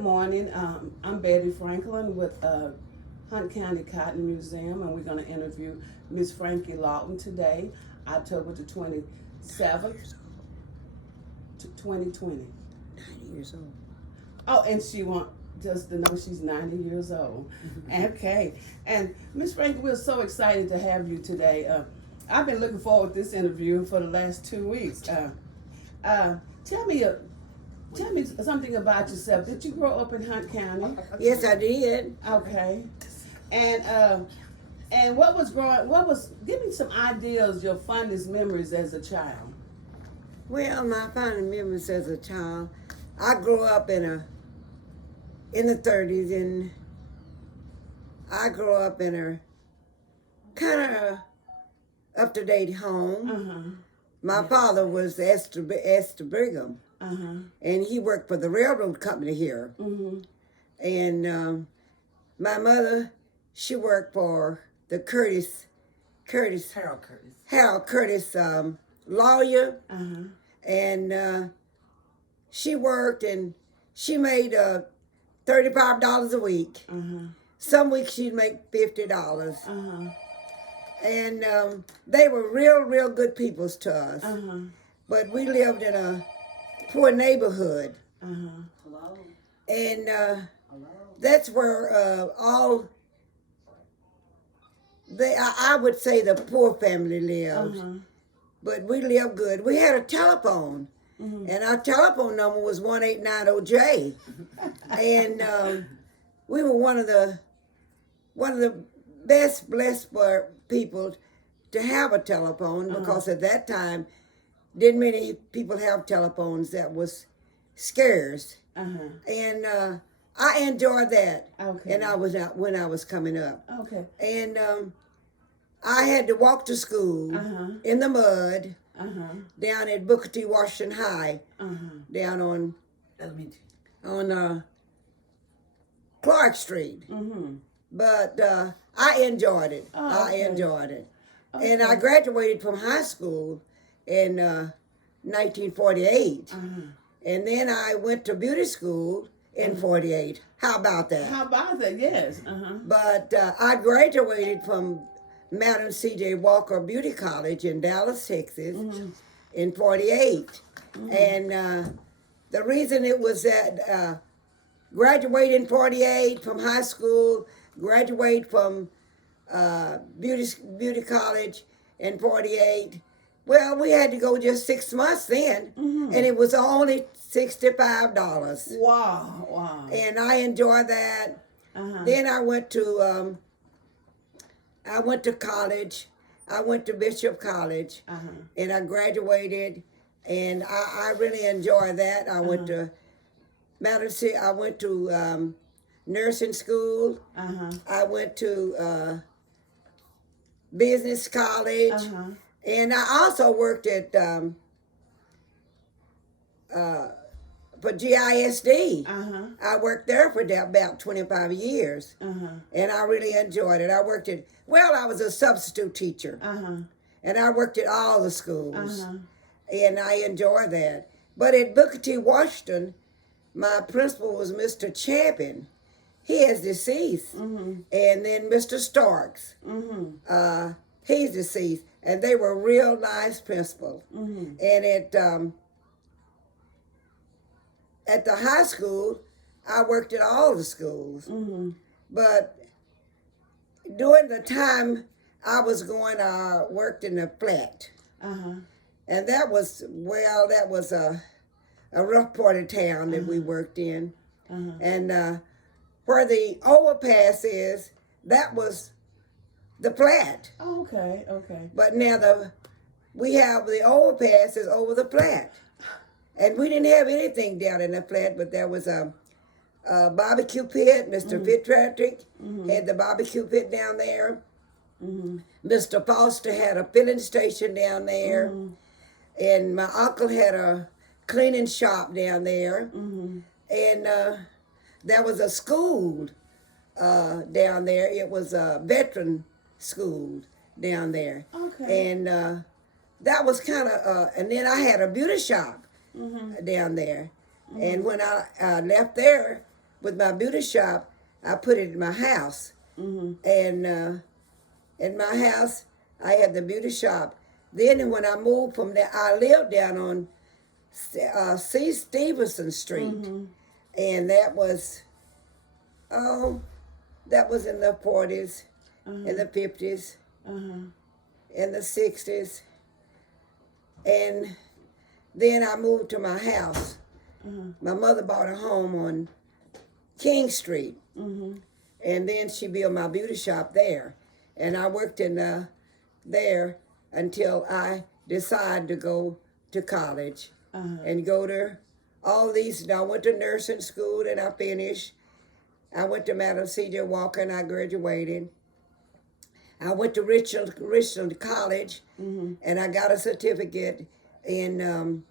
Good morning. I'm Betty Franklin with Hunt County Cotton Museum, and we're going to interview Miss Frankie Lawton today, October the 27th, 2020. 90 years old. Oh, and she wants just to know she's 90 years old. Okay. And Miss Frankie, we're so excited to have you today. I've been looking forward to this interview for the last 2 weeks. Tell me something about yourself. Did you grow up in Hunt County? Yes, I did. Okay. And give me some ideas, your fondest memories as a child. Well, my fond memories as a child, I grew up in the 30s, and I grew up in a kind of up-to-date home. My father was Esther Brigham, and he worked for the railroad company here. And my mother, she worked for the Harold Curtis lawyer, and she worked and she made $35 a week. Some weeks she'd make $50. And they were real good peoples to us. But we lived in a poor neighborhood. And that's where I would say the poor family lived. But we lived good. We had a telephone. And our telephone number was 1890J. And we were one of the best blessed people to have a telephone, because at that time, didn't many people have telephones. That was scarce. And I enjoyed that. Okay. And I was out when I was coming up. Okay. And I had to walk to school in the mud down at Booker T. Washington High, down on Clark Street. But I enjoyed it. I enjoyed it. Okay. And I graduated from high school in 1948. And then I went to beauty school in 48. How about that? How about that? Yes. But I graduated from Madam C.J. Walker Beauty College in Dallas, Texas in 48. And the reason it was that graduate in 48 from high school, graduate from beauty college in 48. Well, we had to go just 6 months then, and it was only $65. Wow. And I enjoyed that. Then I went to college. I went to Bishop College, and I graduated, and I really enjoyed that. I went to I went to nursing school. I went to business college, and I also worked at for GISD. I worked there for about 25 years, and I really enjoyed it. I was a substitute teacher, and I worked at all the schools, and I enjoyed that. But at Booker T. Washington, my principal was Mr. Champion. He is deceased. And then Mr. Starks, he's deceased. And they were real nice principals. And at the high school, I worked at all the schools. But during the time I was going, I worked in a flat. And that was a rough part of town that we worked in. And where the overpass is, that was the flat. Oh, okay. But now we have the overpasses over the flat. And we didn't have anything down in the flat, but there was a barbecue pit. Mr. Fitzpatrick had the barbecue pit down there. Mr. Foster had a filling station down there. And my uncle had a cleaning shop down there. And there was a school down there. It was a veteran school down there. Okay. And that was kind of, and then I had a beauty shop down there. And when I left there, with my beauty shop, I put it in my house. And in my house, I had the beauty shop. Then when I moved from there, I lived down on C. Stevenson Street. And that was in the 40s, in the 50s, in the 60s. And then I moved to my house. My mother bought a home on King Street. And then she built my beauty shop there. And I worked in there until I decided to go to college and go to all these. I went to nursing school and I finished. I went to Madam C.J. Walker and I graduated. I went to Richland College and I got a certificate in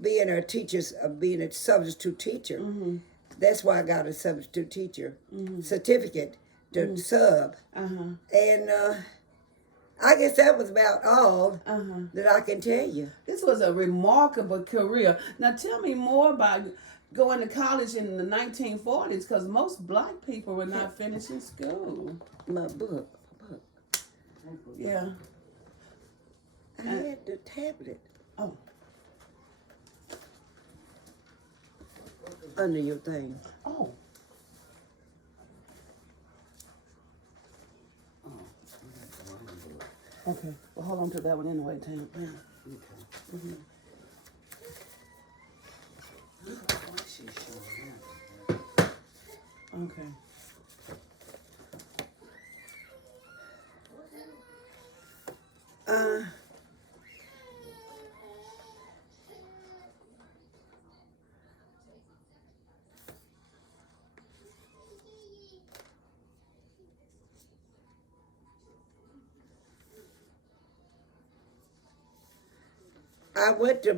being a teacher, being a substitute teacher. That's why I got a substitute teacher certificate to sub. And I guess that was about all that I can tell you. This was a remarkable career. Now tell me more about going to college in the 1940s, because most black people were not finishing school. My book. Yeah. I had the tablet. Oh. Under your thing. Oh. Okay. Well, hold on to that one anyway, Tam. Yeah. Okay. Okay. I went to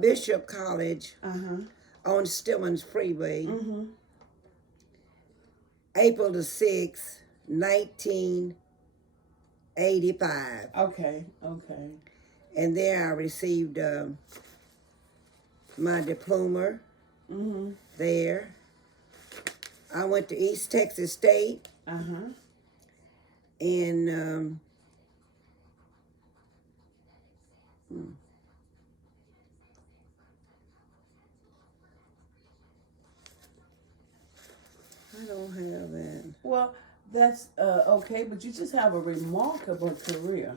Bishop College on Stillman's Freeway, April the 6th, 1985. Okay. And there I received my diploma there. I went to East Texas State. And I don't have that. Well, that's okay, but you just have a remarkable career.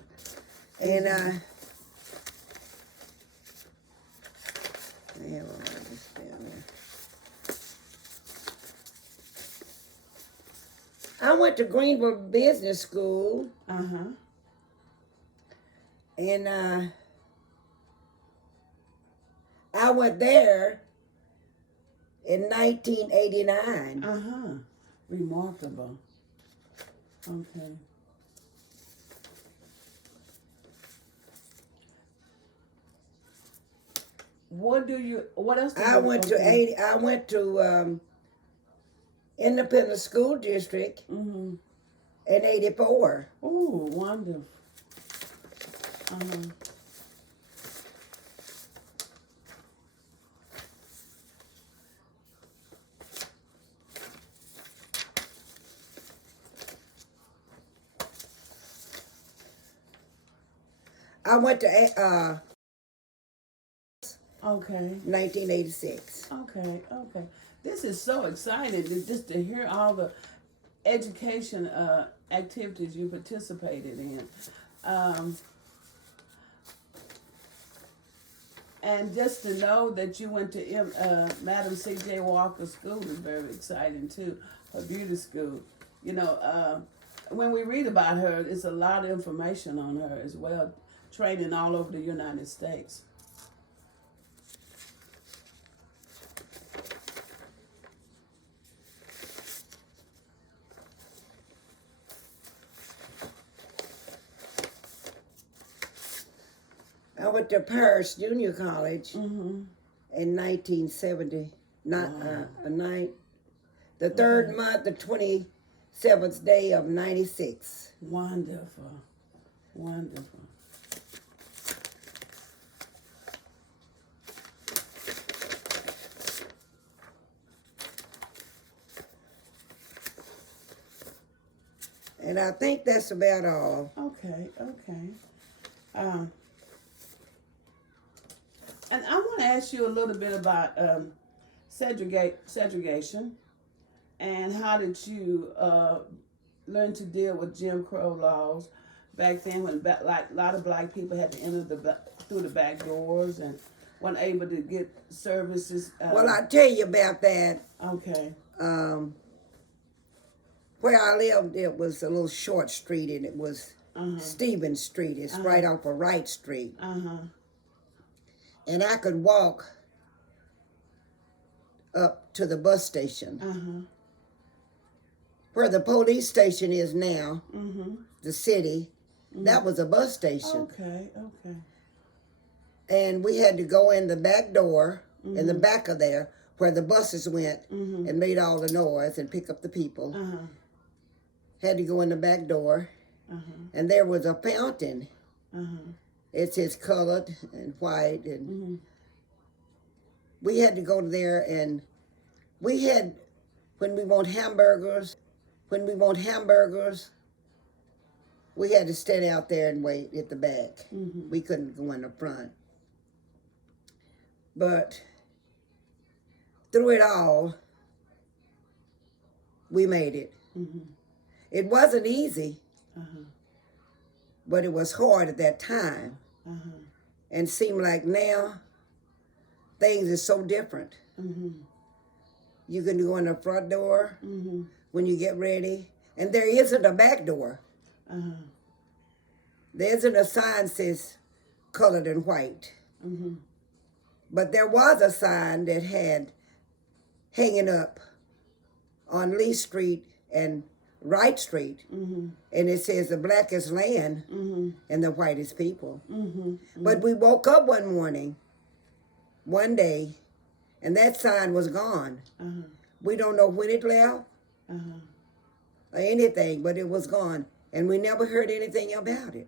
And I have all this down there. I went to Greenville Business School. And I went there in 1989. Remarkable. Okay. What else do you I went to Independent School District in 84. Oh, wonderful. I went to Okay. 1986. Okay. This is so exciting just to hear all the education activities you participated in. And just to know that you went to Madam C.J. Walker School is very exciting too, her beauty school. You know, when we read about her, there's a lot of information on her as well, training all over the United States. I went to Paris Junior College in 1970. The third month, the 27th day of 96. Wonderful. And I think that's about all. Okay. And I want to ask you a little bit about segregation, and how did you learn to deal with Jim Crow laws back then, when like a lot of black people had to enter through the back doors and weren't able to get services. Well, I'll tell you about that. Okay. Where I lived, it was a little short street, and it was Stevens Street. It's right off of Wright Street. And I could walk up to the bus station. Where the police station is now, the city, that was a bus station. Okay. And we had to go in the back door, in the back of there, where the buses went and made all the noise and pick up the people. Had to go in the back door, and there was a fountain. It says colored and white, and we had to go there, and we had, when we want hamburgers, we had to stand out there and wait at the back. We couldn't go in the front. But through it all, we made it. It wasn't easy, but it was hard at that time. And seemed like now, things are so different. You can go in the front door when you get ready, and there isn't a back door. There isn't a sign that says colored and white. But there was a sign that had hanging up on Lee Street and Wright Street, and it says the blackest land and the whitest people. But we woke up one morning, one day, and that sign was gone. We don't know when it left or anything, but it was gone, and we never heard anything about it.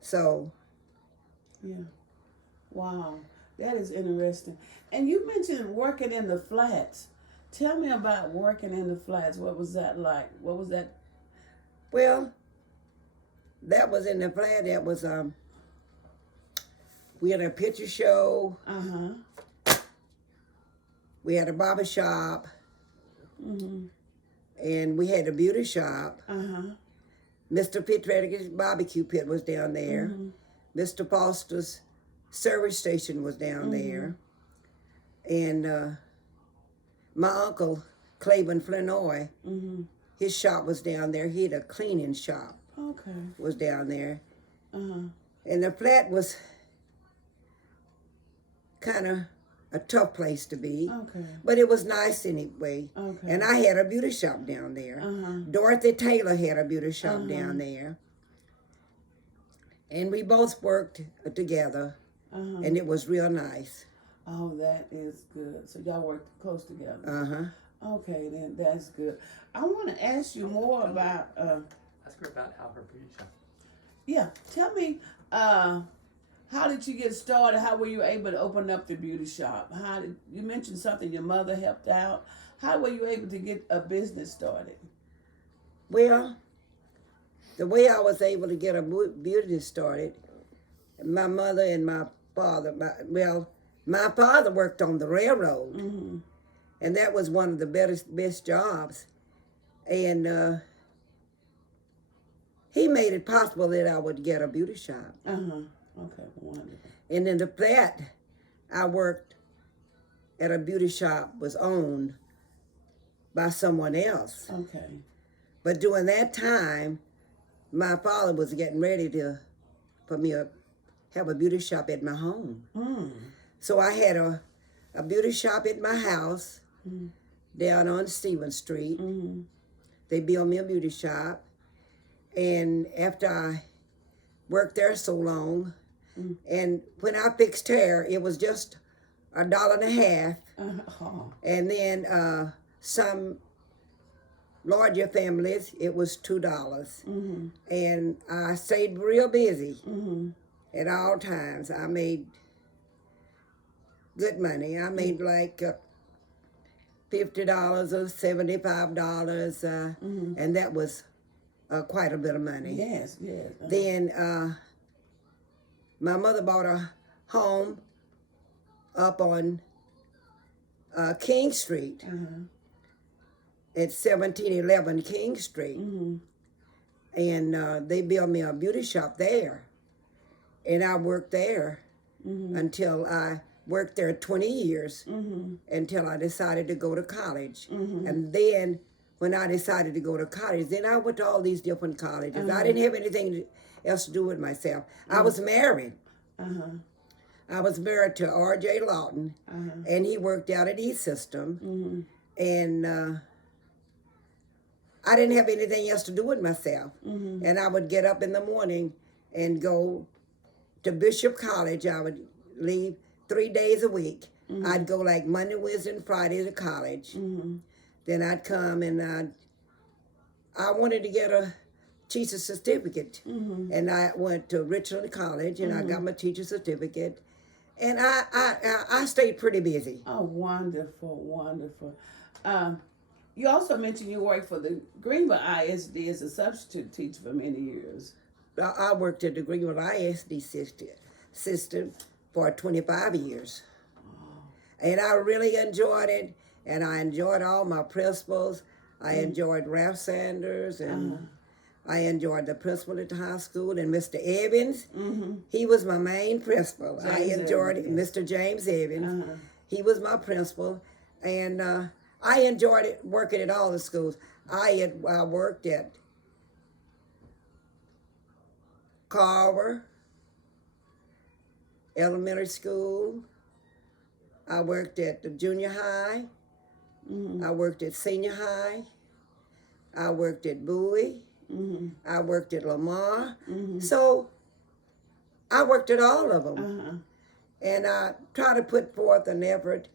So, yeah, wow, that is interesting. And you mentioned working in the flats. Tell me about working in the flats. What was that like? What was that? Well, that was in the flat. That was we had a picture show. We had a barber shop. And we had a beauty shop. Mr. Fitzpatrick's barbecue pit was down there. Mr. Foster's service station was down there. And my uncle, Claiborne Flanoy, his shop was down there. He had a cleaning shop. Was down there. And the flat was kind of a tough place to be. But it was nice anyway. And I had a beauty shop down there. Dorothy Taylor had a beauty shop down there. And we both worked together. And it was real nice. Oh, that is good. So y'all worked close together. Okay, then that's good. I want to ask you more about. Ask her about how her beauty shop. Yeah, tell me. How did you get started? How were you able to open up the beauty shop? How did you mentioned something your mother helped out? How were you able to get a business started? Well, the way I was able to get a beauty started, my mother and my father. My father worked on the railroad, and that was one of the best jobs. And he made it possible that I would get a beauty shop. Okay, wonderful. And in the flat, I worked at a beauty shop was owned by someone else. Okay. But during that time, my father was getting ready for me to have a beauty shop at my home. So I had a beauty shop at my house down on Stevens Street. They built me a beauty shop. And after I worked there so long, and when I fixed hair, it was just $1.50. And then some larger families, it was $2. And I stayed real busy at all times. I made good money. I made like $50 or $75, and that was quite a bit of money. Yes, yes. Then my mother bought a home up on King Street at 1711 King Street. And they built me a beauty shop there. And I worked there until I worked there 20 years until I decided to go to college. And then when I decided to go to college, then I went to all these different colleges. I didn't have anything else to do with myself. I was married. I was married to R.J. Lawton, and he worked out at E-System. And I didn't have anything else to do with myself. And I would get up in the morning and go to Bishop College. I would leave 3 days a week. I'd go like Monday, Wednesday, and Friday to college. Then I'd come and I wanted to get a teacher's certificate. And I went to Richland College and I got my teacher's certificate. And I stayed pretty busy. Oh, wonderful, wonderful. You also mentioned you worked for the Greenville ISD as a substitute teacher for many years. I worked at the Greenville ISD system for 25 years. And I really enjoyed it. And I enjoyed all my principals. I enjoyed Ralph Sanders, and I enjoyed the principal at the high school, and Mr. Evans. He was my main principal. I enjoyed Mr. James Evans. He was my principal. And I enjoyed it working at all the schools. I worked at Carver Elementary School. I worked at the junior high. I worked at senior high. I worked at Bowie. I worked at Lamar. So I worked at all of them. And I try to put forth an effort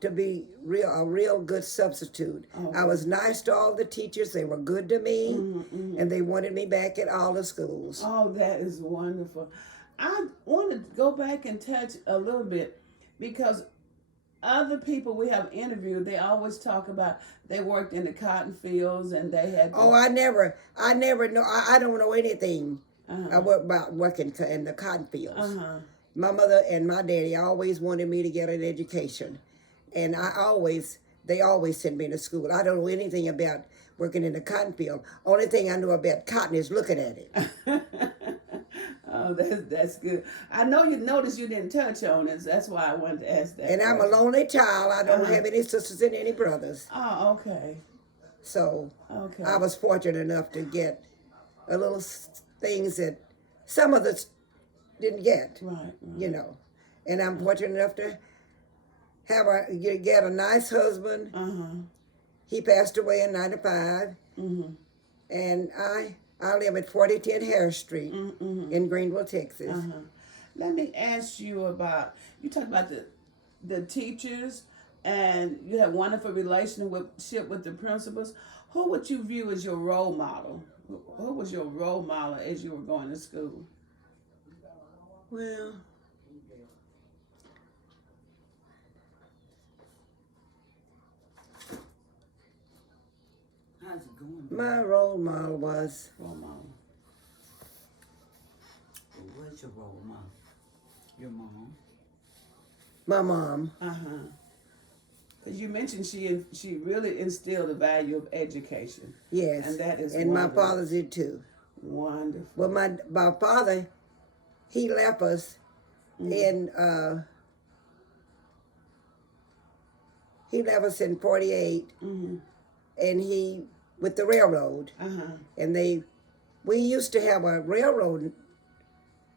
to be a real good substitute. I was nice to all the teachers. They were good to me. And they wanted me back at all the schools. Oh, that is wonderful. I want to go back and touch a little bit because other people we have interviewed, they always talk about they worked in the cotton fields and they had. I never know. I don't know anything about working in the cotton fields. My mother and my daddy always wanted me to get an education, and they always sent me to school. I don't know anything about working in the cotton field. Only thing I know about cotton is looking at it. Oh, that's good. I know you noticed you didn't touch on it. That's why I wanted to ask that. And I'm a lonely child. I don't have any sisters and any brothers. Oh, okay. So I was fortunate enough to get a little things that some of us didn't get. Right. You know. And I'm fortunate enough to get a nice husband. He passed away in 95. And I live at 4010 Harris Street in Greenville, Texas. Let me ask you about, you talked about the teachers and you have wonderful relationship with the principals. Who would you view as your role model? Who was your role model as you were going to school? Well, how's it going? my role model was Role model. What's your role model? Your mom? my mom. Because you mentioned she really instilled the value of education. Yes. And that is and wonderful. my father did too. Wonderful. Well, my father, he left us in 48, and he with the railroad, and we used to have a railroad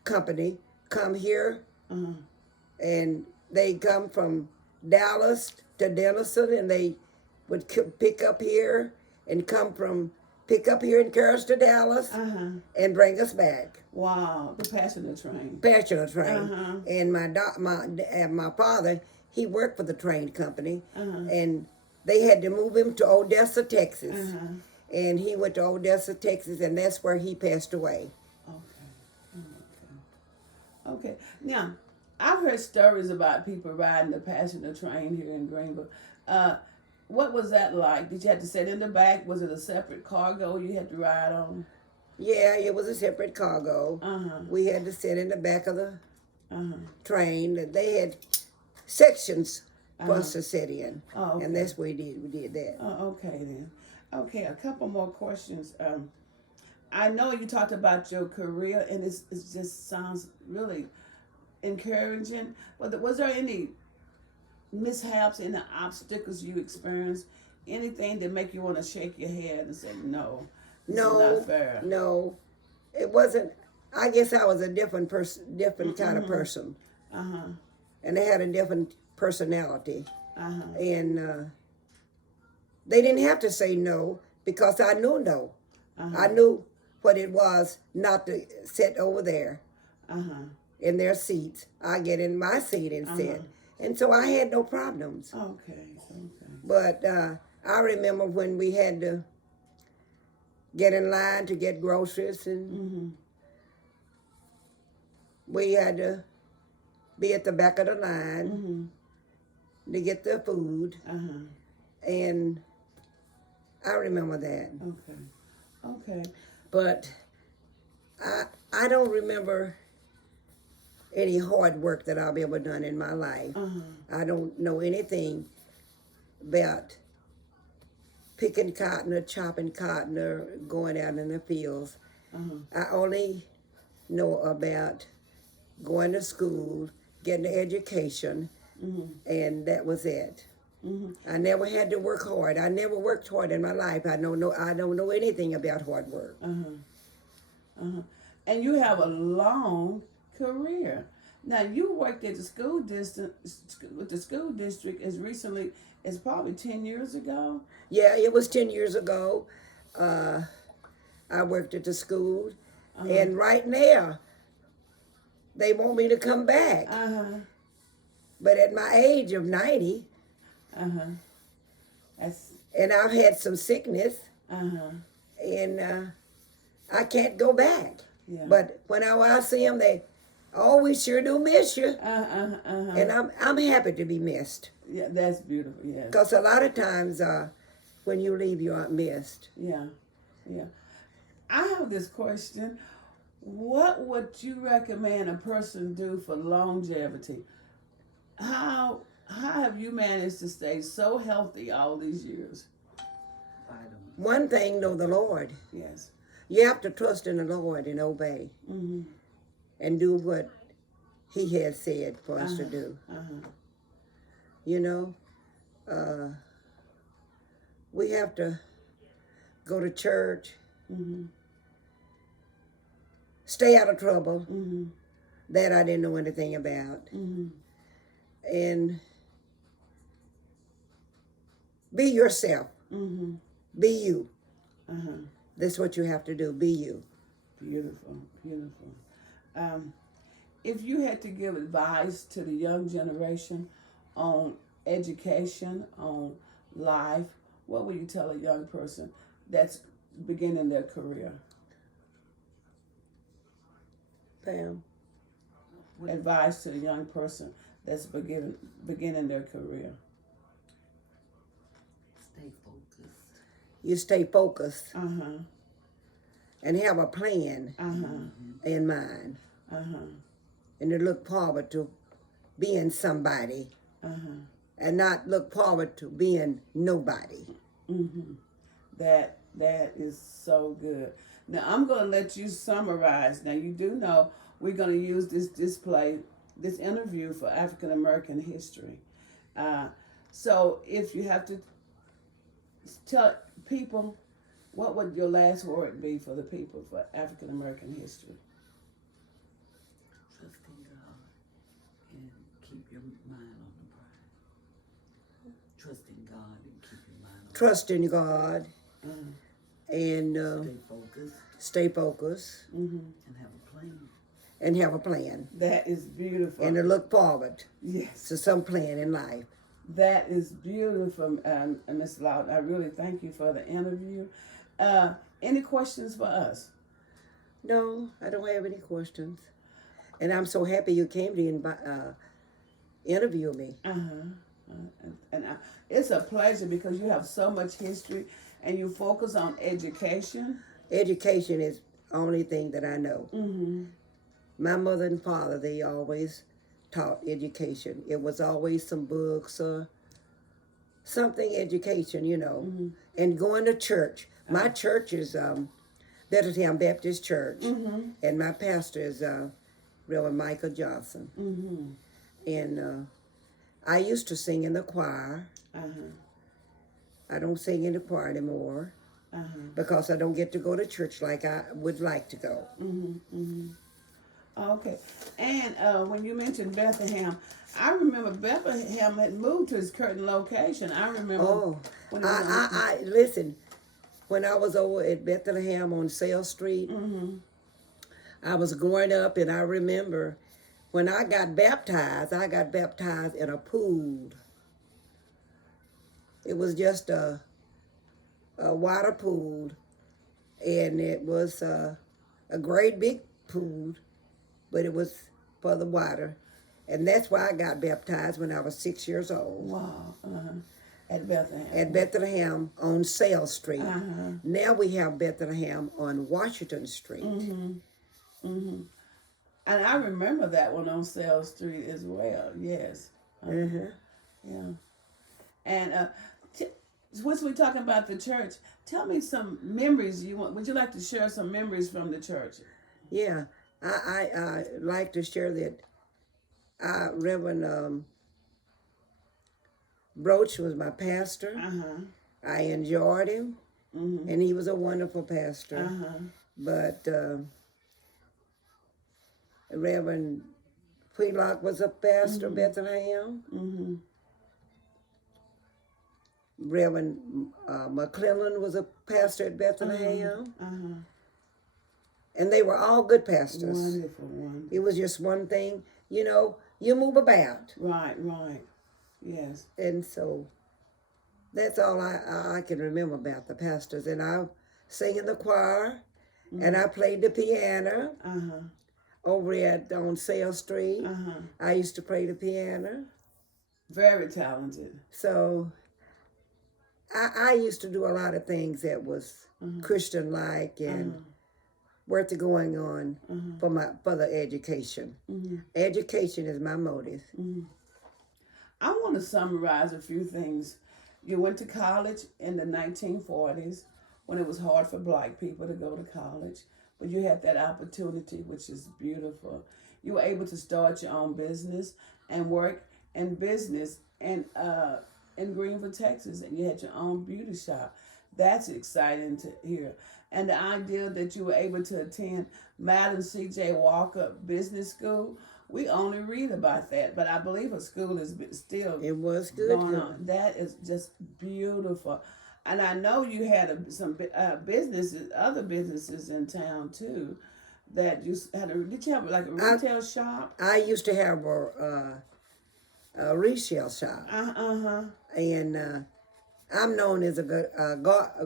company come here, and they come from Dallas to Denison, and they would pick up here and pick up here and carry us to Dallas and bring us back. Wow, the passenger train. Passenger train. And my father, he worked for the train company, and they had to move him to Odessa, Texas. And he went to Odessa, Texas, and that's where he passed away. Okay. Now, I've heard stories about people riding the passenger train here in Greenville. What was that like? Did you have to sit in the back? Was it a separate cargo you had to ride on? Yeah, it was a separate cargo. Uh-huh. We had to sit in the back of the Uh-huh. train. They had sections for Uh-huh. us to sit in. Oh, okay. And that's what we did. We did that. Oh, okay then. Okay, a couple more questions. I know you talked about your career, and it just sounds really encouraging. But was there any mishaps, any obstacles you experienced? Anything that make you want to shake your head and say, no, this is not fair? No, it wasn't. I guess I was a different person, different kind of person, Uh-huh. and I had a different personality. Uh-huh. And they didn't have to say no because I knew no. Uh-huh. I knew what it was not to sit over there Uh-huh. in their seats. I get in my seat and sit. And so I had no problems. Okay. But I remember when we had to get in line to get groceries, and we had to be at the back of the line to get the food. Uh-huh. And I remember that. Okay. But I don't remember any hard work that I've ever done in my life. I don't know anything about picking cotton or chopping cotton or going out in the fields. I only know about going to school, getting an education, and that was it. I never had to work hard. I never worked hard in my life. I don't know anything about hard work. And you have a long career. Now you worked at the school district as recently as probably 10 years ago. Yeah, it was 10 years ago. I worked at the school, and right now they want me to come back. But at my age of 90, That's and I've had some sickness, and I can't go back. Yeah. But when I see them, they, oh, we sure do miss you. And I'm happy to be missed. Yeah, that's beautiful. Yeah. Because a lot of times when you leave, you aren't missed. Yeah. I have this question. What would you recommend a person do for longevity? How have you managed to stay so healthy all these years? One thing, know the Lord. Yes. You have to trust in the Lord and obey. And do what He has said for us to do. You know, we have to go to church, stay out of trouble. That I didn't know anything about. And be yourself. Be you. That's what you have to do. Be you. Beautiful. If you had to give advice to the young generation on education, on life, what would you tell a young person that's beginning their career? Pam? Advice to the young person that's beginning their career. Stay focused. You stay focused Uh-huh. and have a plan in mind. And to look forward to being somebody and not look forward to being nobody. That is so good. Now I'm going to let you summarize. Now you do know we're going to use this interview for African American history. So if you have to tell people, what would your last word be for the people for African American history? Trust in God and keep your mind on the prize. Trust in God and keep your mind on Trust in God and Stay focused stay focused and have a plan. That is beautiful. And to look forward Yes. to some plan in life. That is beautiful, Ms. Lawton. I really thank you for the interview. Any questions for us? No, I don't have any questions. And I'm so happy you came to interview me. It's a pleasure because you have so much history and you focus on education. Education is only thing that I know. Mm-hmm. My mother and father, they always taught education. It was always some books or something education, you know. Mm-hmm. And going to church. My church is Bethlehem Baptist Church, Mm-hmm. and my pastor is Reverend Michael Johnson. Mm-hmm. And I used to sing in the choir. Uh-huh. I don't sing in the choir anymore Uh-huh. because I don't get to go to church like I would like to go. Mm-hmm. Mm-hmm. Okay. And when you mentioned Bethlehem, I remember Bethlehem had moved to its current location. I remember. Oh, when it was on- I listen. When I was over at Bethlehem on Sale Street, Mhm. I was growing up, and I remember when I got baptized in a pool. It was just a water pool, and it was a great big pool, but it was for the water. And that's why I got baptized when I was 6 years old. Wow. Uh-huh. At Bethlehem. At Bethlehem on Sale Street. Uh-huh. Now we have Bethlehem on Washington Street. Mm-hmm. Mm-hmm. And I remember that one on Sale Street as well. Yes. Mm-hmm. Yeah. And once we're talking about the church, tell me some memories you want. Would you like to share some memories from the church? Yeah, I like to share that Reverend Broach was my pastor. Uh-huh. I enjoyed him, Mm-hmm. and he was a wonderful pastor. Uh-huh. But Reverend Wheelock was a pastor of Bethlehem. Mm-hmm. Reverend McClellan was a pastor at Bethlehem. Uh-huh. And they were all good pastors. Wonderful one. It was just one thing, you know, you move about. Right, right. Yes. And so that's all I can remember about the pastors. And I sang in the choir, and I played the piano Uh-huh. over on Sale Street. Uh-huh. I used to play the piano. Very talented. So I used to do a lot of things that was Christian-like and worth going on for the education. Mm-hmm. Education is my motive. Mm-hmm. I want to summarize a few things. You went to college in the 1940s when it was hard for black people to go to college, but you had that opportunity, which is beautiful. You were able to start your own business and work in business in Greenville, Texas, and you had your own beauty shop. That's exciting to hear. And the idea that you were able to attend Madam C.J. Walker Business School, we only read about that, but I believe a school is still It was good. going on. That is just beautiful. And I know you had some businesses, other businesses in town too, that you had. Did you have like a retail shop? I used to have a resale shop, Uh-huh. and I'm known as a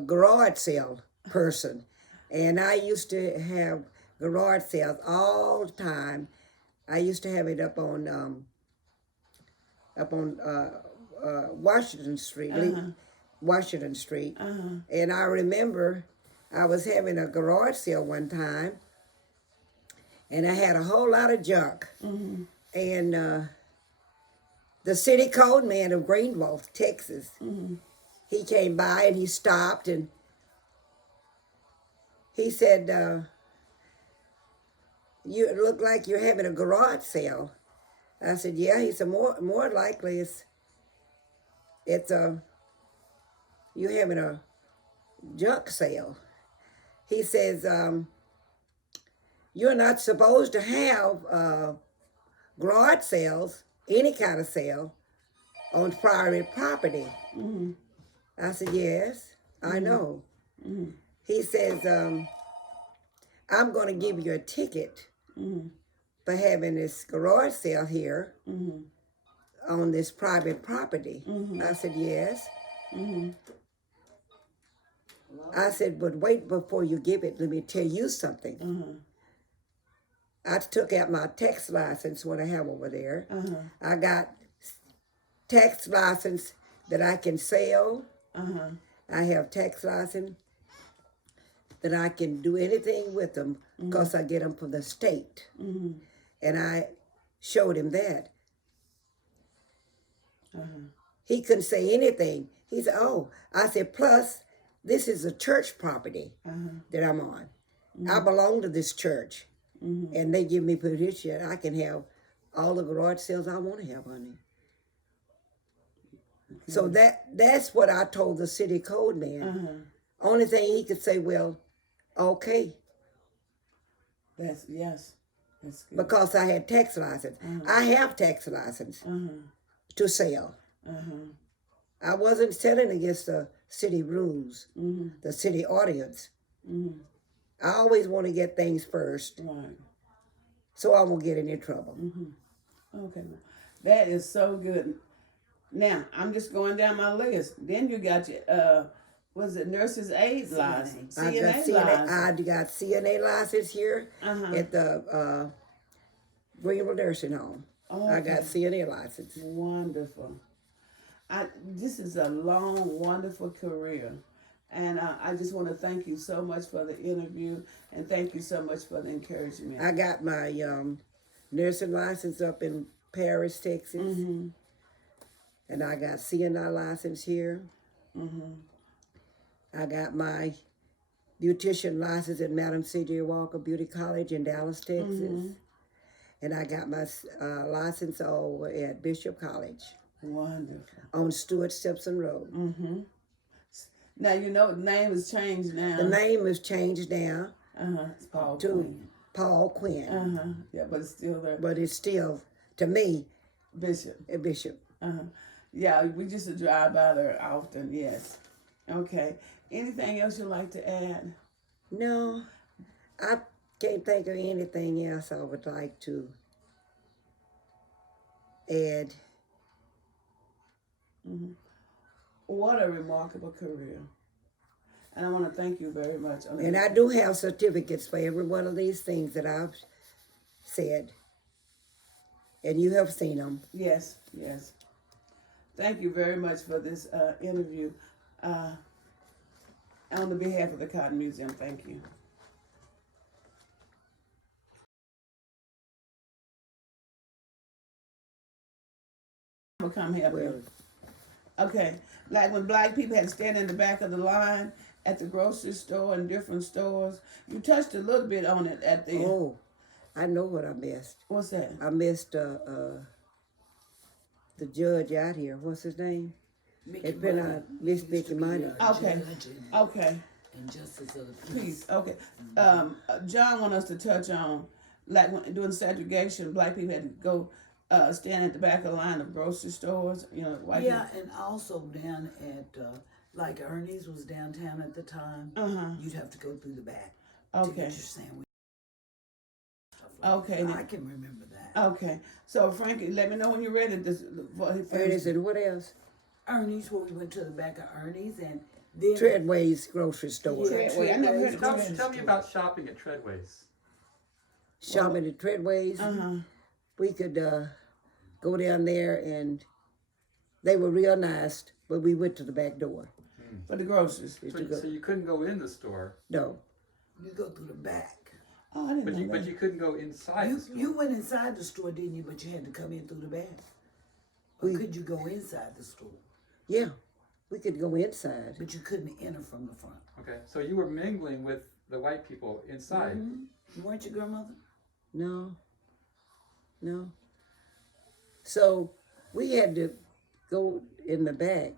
garage sale person, and I used to have garage sales all the time. I used to have it up on Washington Street, Washington Street, and I remember I was having a garage sale one time, and I had a whole lot of junk, and the city code man of Greenville, Texas, he came by and he stopped and he said, "You look like you're having a garage sale." I said, "Yeah." He said, "More likely it's you're having a junk sale." He says, "You're not supposed to have garage sales, any kind of sale, on private property." I said, "Yes, I know." He says, "I'm going to give you a ticket for having this garage sale here on this private property." I said, "Yes." I said, "But wait before you give it. Let me tell you something." I took out my tax license, what I have over there. I got tax license that I can sell. I have tax license that I can do anything with them because I get them from the state. Mm-hmm. And I showed him that. Uh-huh. He couldn't say anything. He said, oh, I said, plus, this is a church property that I'm on. I belong to this church. And they give me permission. I can have all the garage sales I want to have, honey. So that's what I told the city code man. Only thing he could say, well, okay, That's good. because I had tax license. I have tax license to sell. I wasn't selling against the city rules, the city ordinance. I always want to get things first, Right. so I won't get in any trouble. Okay. That is so good. Now, I'm just going down my list. Then you got your, was it nurse's aid license? I got CNA CNA, I license. got CNA license here at the Greenville Nursing Home. I got Okay. CNA license. Wonderful. This is a long, wonderful career. And I just want to thank you so much for the interview and thank you so much for the encouragement. I got my nursing license up in Paris, Texas. And I got CNI license here. I got my beautician license at Madam C.J. Walker Beauty College in Dallas, Texas. And I got my license over at Bishop College Wonderful. on Stuart Simpson Road. Now, you know, the name has changed now. The name is changed now It's Paul to Quinn. Paul Quinn. Yeah, but it's still there. But it's still, to me, Bishop. a bishop. Yeah, we used to drive by there often, yes. Okay. Anything else you'd like to add? No, I can't think of anything else I would like to add. What a remarkable career. And I want to thank you very much. And I do have certificates for every one of these things that I've said. And you have seen them. Yes, yes. Thank you very much for this interview. On the behalf of the Cotton Museum, thank you. We'll come help you. Okay, like when black people had to stand in the back of the line at the grocery store and different stores. You touched a little bit on it at the. Oh, I know what I missed. What's that? I missed the judge out here. What's his name? It's been Miss Mickey Money. Okay. Okay. And justice of the Peace. Okay. John want us to touch on, like when doing segregation, black people had to go stand at the back of the line of grocery stores. You know, white Yeah, and also down at like Ernie's was downtown at the time. You'd have to go through the back to Okay. get your sandwich. Okay. I can remember that. Okay. So Frankie, let me know when you're ready. Ernest and what else? Ernie's, where we went to the back of Ernie's, and then Treadway's grocery store. Yeah, Treadway. I never heard of Treadway's. Tell me about shopping at Treadway's. Shopping at Treadway's. We could go down there and they were real nice, but we went to the back door. For the groceries. So you couldn't go in the store, No. you go through the back. Oh, I didn't know but that. you couldn't go inside the store. You went inside the store, didn't you? But you had to come in through the back. Or could you go inside the store? Yeah, we could go inside. But you couldn't enter from the front. Okay, so you were mingling with the white people inside. You weren't your grandmother? No. So we had to go in the back.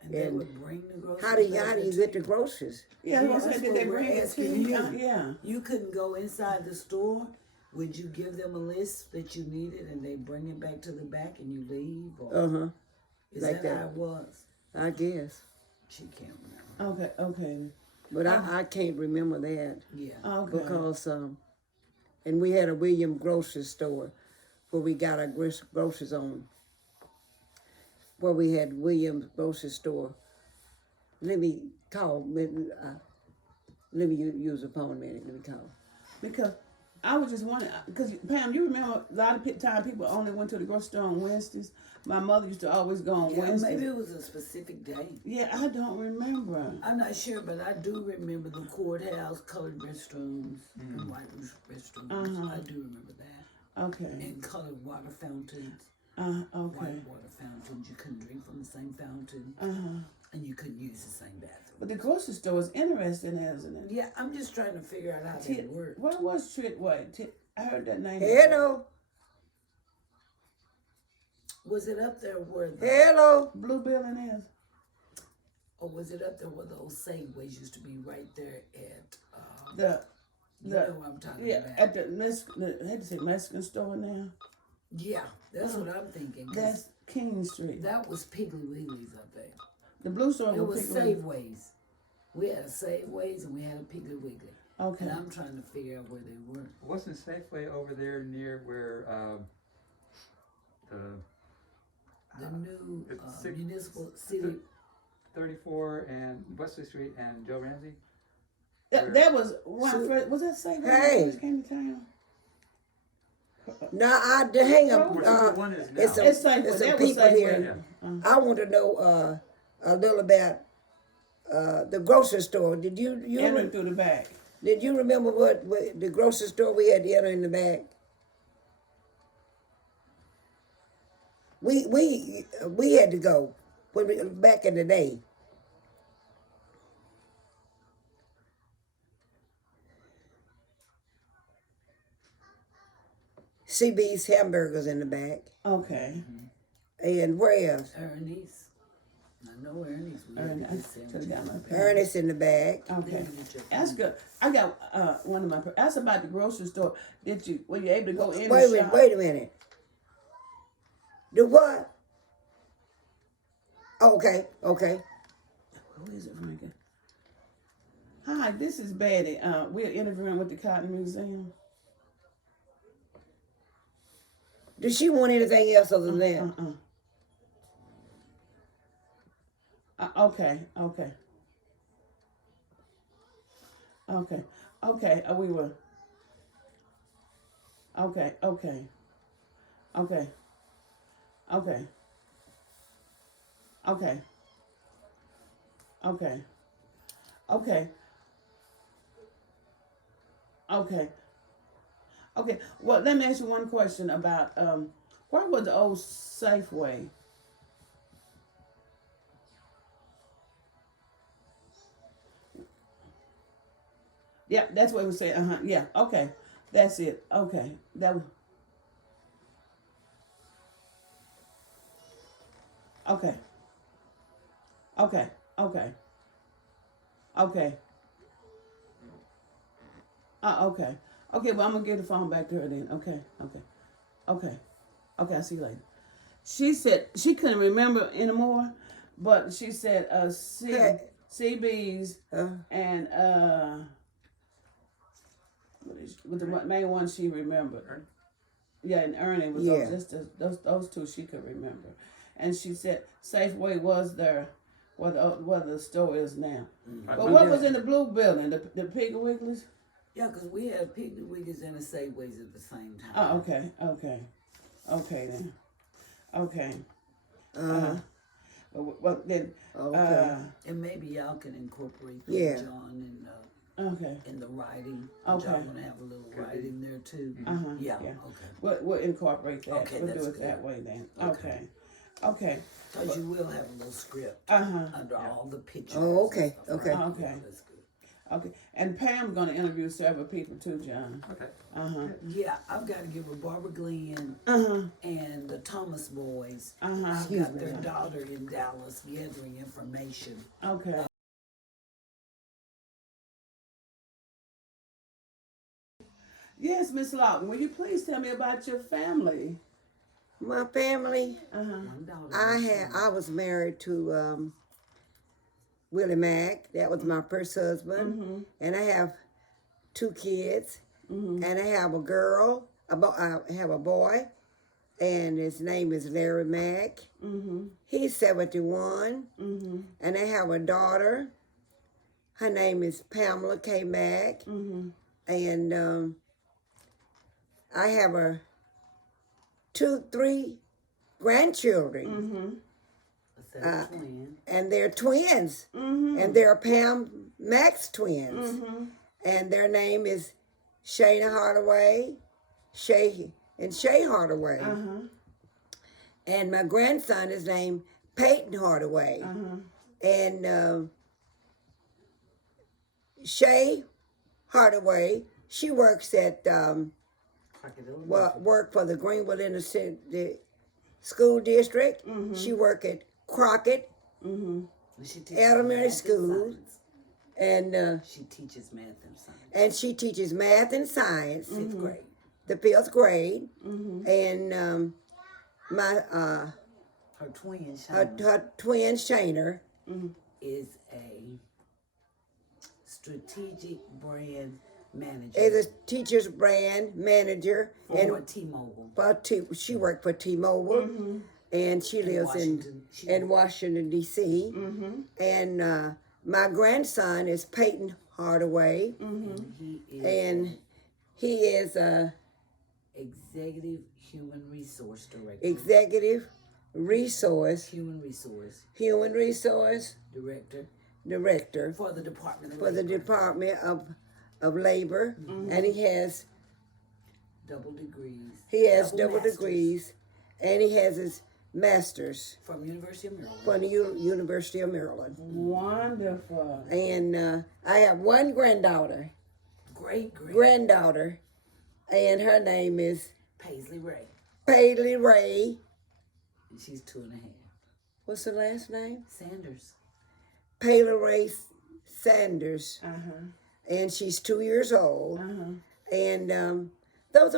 And they And would bring the groceries. How do you back get the groceries? Yeah, Yeah, I was that's saying, did what they we're bring it to asking you? you. Yeah. You couldn't go inside the store. Would you give them a list that you needed and they bring it back to the back and you leave? Or is like that that. how it was? I guess. She can't remember. Okay. But I can't remember that Yeah. Okay. because, and we had a William grocery store where we got our groceries on. Where we had Williams grocery store. Let me call. Let me use the phone a minute. Let me call. Because I was just wondering, because Pam, you remember a lot of time people only went to the grocery store on Wednesdays. My mother used to always go on Yeah, Wednesdays. maybe it was a specific day. Yeah, I don't remember. I'm not sure, but I do remember the courthouse colored restrooms and white restrooms. I do remember that. Okay. And colored water fountains. Okay. White water fountains. You couldn't drink from the same fountain. And you couldn't use the same bathroom. But the grocery store is interesting, isn't it? Yeah, I'm just trying to figure out how they work. Where was Tritway? I heard that name. Hello. Was it up there where the, Hello. Blue Building is. or was it up there where those Safeways used to be right there at, you The know what I'm talking yeah, about? at the I had to say Mexican store now. Yeah, that's what I'm thinking. 'Cause That's King Street. that was Piggly Wiggly's up there. The blue store It was Piggly- Safeways. We had a Safeways and we had a Piggly Wiggly. Okay. And I'm trying to figure out where they were. Wasn't Safeway over there near where The new It's municipal city. 34 and Wesley Street and Joe Ramsey? That was when I first, was that Safeway when I Hey. first came to town? No, I hang up. Which one is now? It's some, It's Safeway. it's some That was people Safeway. here. I want to know a little about the grocery store. Did you Entering through the back. did you remember what the grocery store we had to enter in the back? We had to go when we back in the day. CB's hamburgers in the back. Okay. And where else? Ernie's. I know Ernie's. We Ernie, had I this could've got my pen. Ernest in the back. Okay. Get your That's good. I got one of my. That's about the grocery store. Were you able to go in Wait a and minute, shop? wait a minute. The what? Okay, okay. Who is it, Frankie? Hi, this is Betty. We're interviewing with the Cotton Museum. Does she want anything else other than that? Okay. We were. Okay. Well, let me ask you one question about where was the old Safeway? Yeah, that's what we said. Yeah. Okay. That's it. Okay. That was. Okay. Okay. Okay. Okay. Okay. Okay, well, I'm going to give the phone back to her then. Okay. Okay, I'll see you later. She said she couldn't remember anymore, but she said CB's and with the main one she remembered. Yeah, and Ernie was just those two she could remember. And she said Safeway was there where the store is now. But what was in the blue building? The Piggly Wigglies? Yeah, because we had Piggly Wigglies and the Safeways at the same time. Oh, okay then. Okay. Well then. And maybe y'all can incorporate that, Yeah. John, in the writing. Okay. Y'all want to have a little writing there too. Yeah. Okay. We'll incorporate that. Okay, We'll do that's it that good. way then. Okay. Okay. Because you will have a little script under all the pictures. Oh, okay, and stuff, okay. right? Okay. Yeah, that's good. Okay. And Pam's gonna interview several people too, John. Okay. Yeah, I've got to give her Barbara Glenn and the Thomas boys. I've got their daughter in Dallas gathering information. Okay. Yes, Miss Lawton, will you please tell me about your family? My family, One daughter. I was married to Willie Mack. That was my first husband. And I have 2 kids. And I have a girl. I have a boy. And his name is Larry Mack. He's 71. And I have a daughter. Her name is Pamela K. Mack. And I have a 3 grandchildren, Is that a twin? and they're twins, and they're Pam Max twins, and their name is Shayna Hardaway, Shay Hardaway, and my grandson is named Peyton Hardaway, and Shay Hardaway. She works at work for the Greenwood the School District. She work at Crockett She teaches Elementary math and School, science. and She teaches math and science. she teaches math and science, 5th grade. the 5th grade, and my Her twin, her Shana, twin Shayner is a strategic brand manager is a teacher's brand manager, for and T-Mobile. she worked for T-Mobile, and she lives in Washington D.C. And my grandson is Peyton Hardaway, And he is and he is a executive human resource director. executive resource Human resource director for the Department of for the Labor. Department of Labor, and he has Double degrees. double masters degrees, and he has his master's from University of Maryland. from the University of Maryland. Wonderful. And I have one granddaughter, Great. and her name is Paisley Ray. Paisley Ray. And she's 2.5. What's her last name? Sanders. Paisley Ray Sanders, Uh-huh. and she's 2 years old. Uh-huh. And that's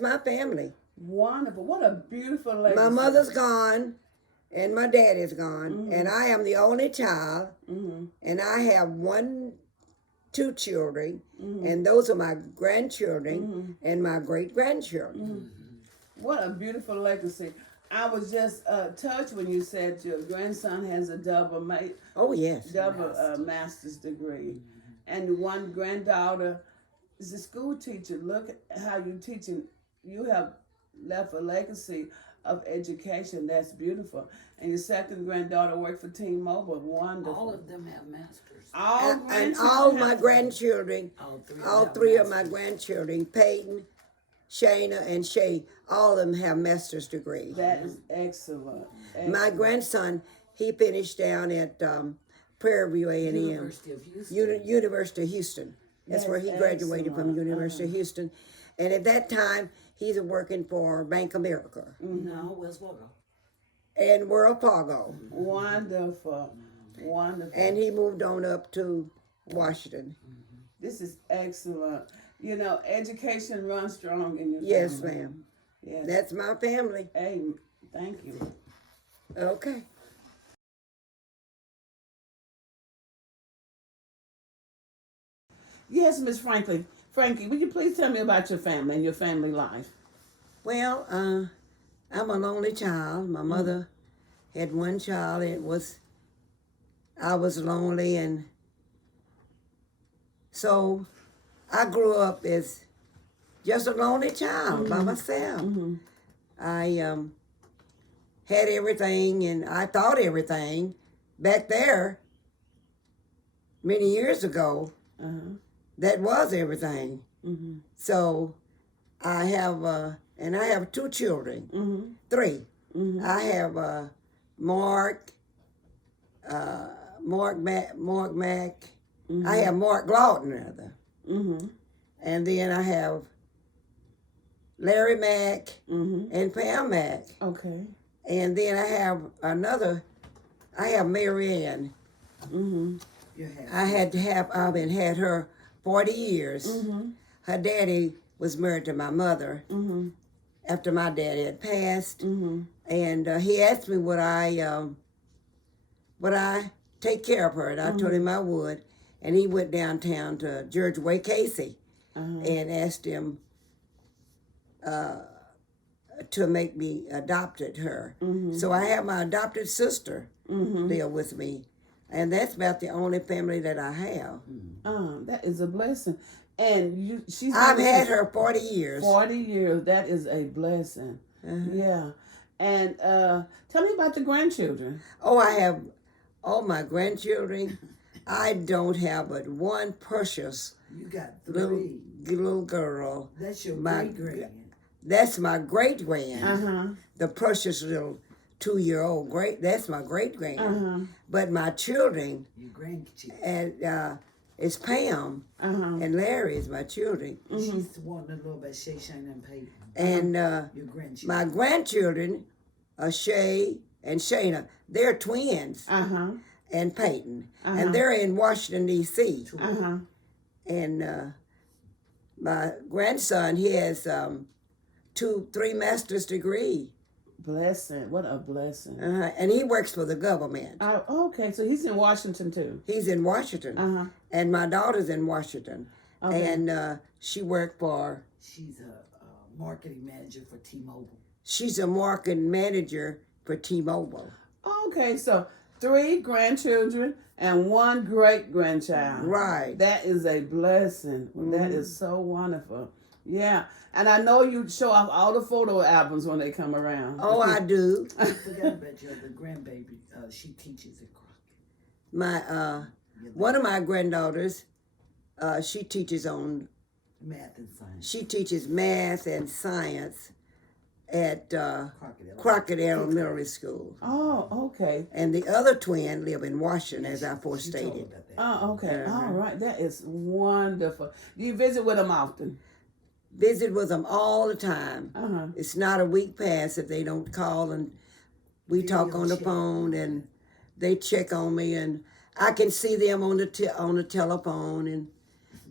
my family. Wonderful. What a beautiful legacy. My mother's gone, and my dad is gone, and I am the only child, and I have 2 children, and those are my grandchildren and my great-grandchildren. What a beautiful legacy. I was just touched when you said your grandson has a double Oh, yes. master's degree, and one granddaughter is a school teacher. Look at how you teaching. You have left a legacy of education. That's beautiful. And your second granddaughter worked for T-Mobile. Wonderful. All of them have masters. And all my grandchildren, all three of my grandchildren, Peyton, Shayna, and Shay, all of them have master's degrees. That is excellent. My grandson, he finished down at Prairie View A&M. University of Houston. University of Houston. That's where he That's graduated from excellent. University of Houston. And at that time, he's working for Bank of America No, Wells Fargo. and Wells Fargo. Wonderful. Wonderful. And he moved on up to Washington. This is excellent. You know, education runs strong in your Yes, family. ma'am. Yes. That's my family. Hey, thank you. Okay. Yes, Miss Franklin. Frankie, would you please tell me about your family and your family life? Well, I'm a lonely child. My mother had one child. I was lonely, and so I grew up as just a lonely child by myself. I had everything, and I thought everything back there many years ago. That was everything. So I have 2 children, 3. I have Mark Mack. I have Mark Lawton, rather. And then I have Larry Mack and Pam Mack. Okay. And then I have Mary Ann. I've had her 40 years. Her daddy was married to my mother after my dad had passed. And he asked me would I take care of her, and I told him I would. And he went downtown to George Way Casey and asked him to make me adopted her. So I have my adopted sister live with me. And that's about the only family that I have. That is a blessing. And she's I've been had since her 40 years. 40 years. That is a blessing. Yeah. And tell me about the grandchildren. Oh, I have all my grandchildren. I don't have but one precious You got little three. girl. That's your my great grand. That's my great grand. Uh-huh. The precious little 2-year-old that's my great grand. But my children Your grandchildren. and it's Pam and Larry is my children. She's wanting to know about Shay, Shane, and Peyton. And Your grandchildren. my grandchildren are Shay and Shayna. They're twins. And Peyton. And they're in Washington, D.C. And my grandson, he has 3 master's degree. Blessing. What a blessing. And he works for the government. Okay, so he's in Washington too. He's in Washington. And my daughter's in Washington. Okay. And she worked for... She's a marketing manager for T-Mobile. She's a marketing manager for T-Mobile. Okay, so 3 grandchildren and 1 great-grandchild. Right. That is a blessing. That is so wonderful. Yeah. And I know you show off all the photo albums when they come around. Oh, I do. I forgot about your other grandbaby. She teaches at Crockett. My one of my granddaughters, she teaches on... Math and science. She teaches math and science at Crockett Elementary School. Oh, okay. And the other twin live in Washington, as I forestated. Oh, okay. All right. That is wonderful. Do you visit with them often? Visit with them all the time. It's not a week pass if they don't call, and we talk on the phone, and they check on me, and I can see them on the telephone, and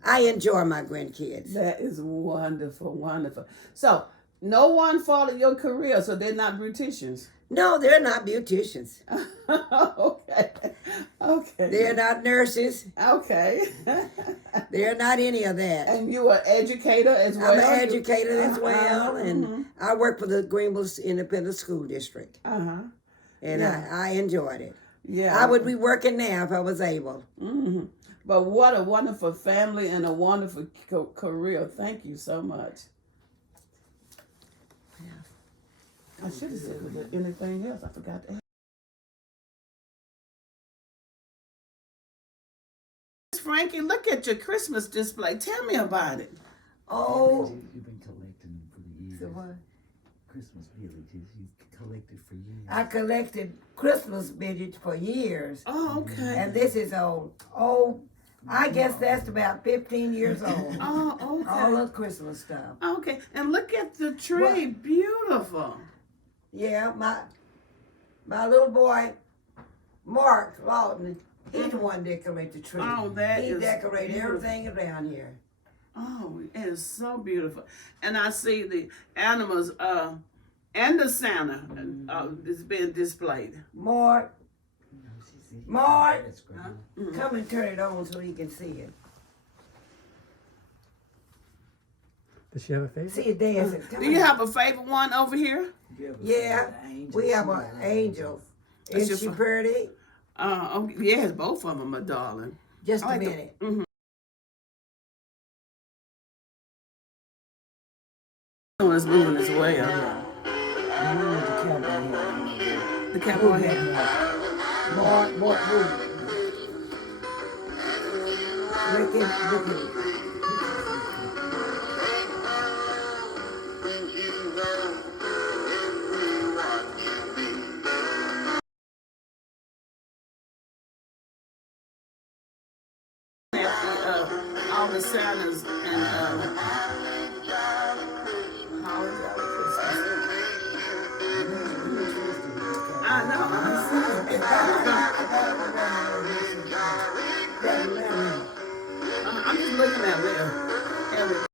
I enjoy my grandkids. That is wonderful, wonderful. So, no one followed your career, so they're not beauticians. No, they're not beauticians. Okay. Okay. They're not nurses. Okay. They're not any of that. And you are educator as well? I'm an educator as well, and I work for the Greenville Independent School District. And I enjoyed it. Yeah. I would be working now if I was able. But what a wonderful family and a wonderful career. Thank you so much. I should have said, was there anything else? I forgot to ask. Frankie, look at your Christmas display. Tell me about it. Oh, You've been collecting them for the years. so what? Christmas villages you've collected for years. I collected Christmas visits for years. Oh, okay. And this is old. Oh, I guess that's about 15 years old. Oh, okay. All the Christmas stuff. Okay, and look at the tree. Beautiful. Yeah, my little boy, Mark Lawton, he's the one that decorated the tree. Oh, that he is decorated beautiful. everything around here. Oh, it is so beautiful. And I see the animals and the Santa is being displayed. Mark, That's great. come and turn it on so he can see it. Does she have a favorite? See it dancing. Come Do you on. have a favorite one over here? Yeah, we have an angel. That's Is she your pretty? Okay. Yes, both of them are darling. Just I a like the- minute. One is moving as well. The cowboy hat. Mark, move. Look at All the Santas and Holiday Christmas. I know. I'm just looking at them.